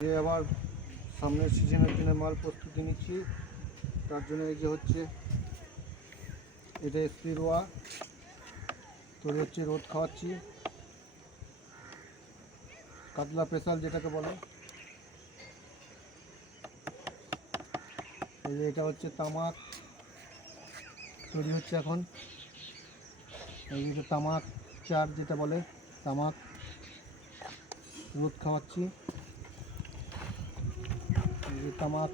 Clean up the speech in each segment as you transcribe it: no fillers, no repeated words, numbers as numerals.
যে আবার সামনের সিজনের জন্য মাল প্রস্তুতি নিচ্ছি। তার জন্য এই যে হচ্ছে এটা স্প্রে রোয়া তৈরি হচ্ছে, রোদ খাওয়াচ্ছি, কাতলা স্পেশাল যেটাকে বলে। এই যে এটা হচ্ছে তামাক তৈরি হচ্ছে এখন। এই যে তামাক চার যেটা বলে, তামাক রোদ খাওয়াচ্ছি। এই যে তামাক,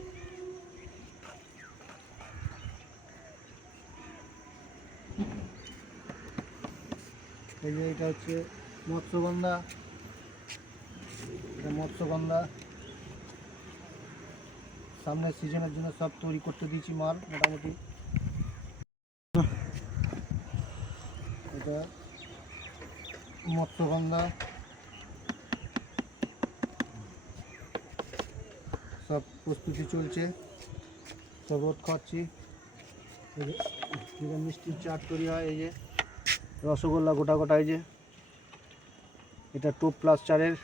এই যে এটা হচ্ছে মৎস্যগন্ধা, এটা মৎস্যগন্ধা সামনের সিজনের জন্য সব তৈরি করতে দিয়েছি মাল মোটামুটি। এটা মৎস্যগন্ধা সব প্রস্তুতি চলছে, সব রোদ খাওয়াচ্ছি। এই যে মিষ্টির চাট তৈরি হয়, এই যে রসগোল্লা গোটা গোটা, এই যে এটা 2+4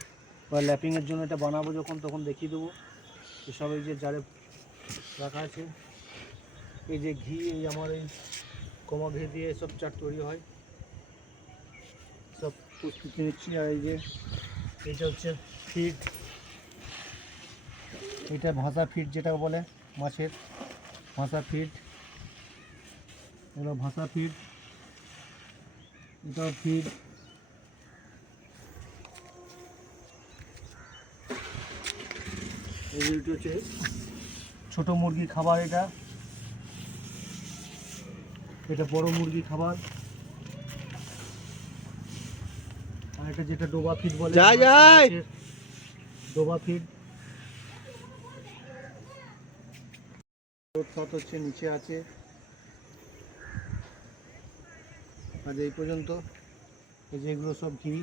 বা ল্যাপিংয়ের জন্য এটা বানাবো যখন তখন দেখিয়ে দেবো। এসব এই যে জারে রাখা আছে। এই যে ঘি, এই আমার এই কমা ঘি দিয়ে এসব চাট তৈরি হয়, সব প্রস্তুতি নিচ্ছি। আর এই যে এইটা হচ্ছে ফিড, এটা ভাষা ফিড যেটা বলে, মাছের ভাষা ফিড, এগুলো ভাষা ফিড, এটাও ফিড। এই যে হচ্ছে ছোটো মুরগি খাবার, এটা এটা বড় মুরগি খাবার। আর এটা যেটা ডোবা ফিড বলে, ডোবা ফিড। রোদ হচ্ছে নিচে আছে। আজ এই পর্যন্ত। এই যে এগুলো সব ঘি।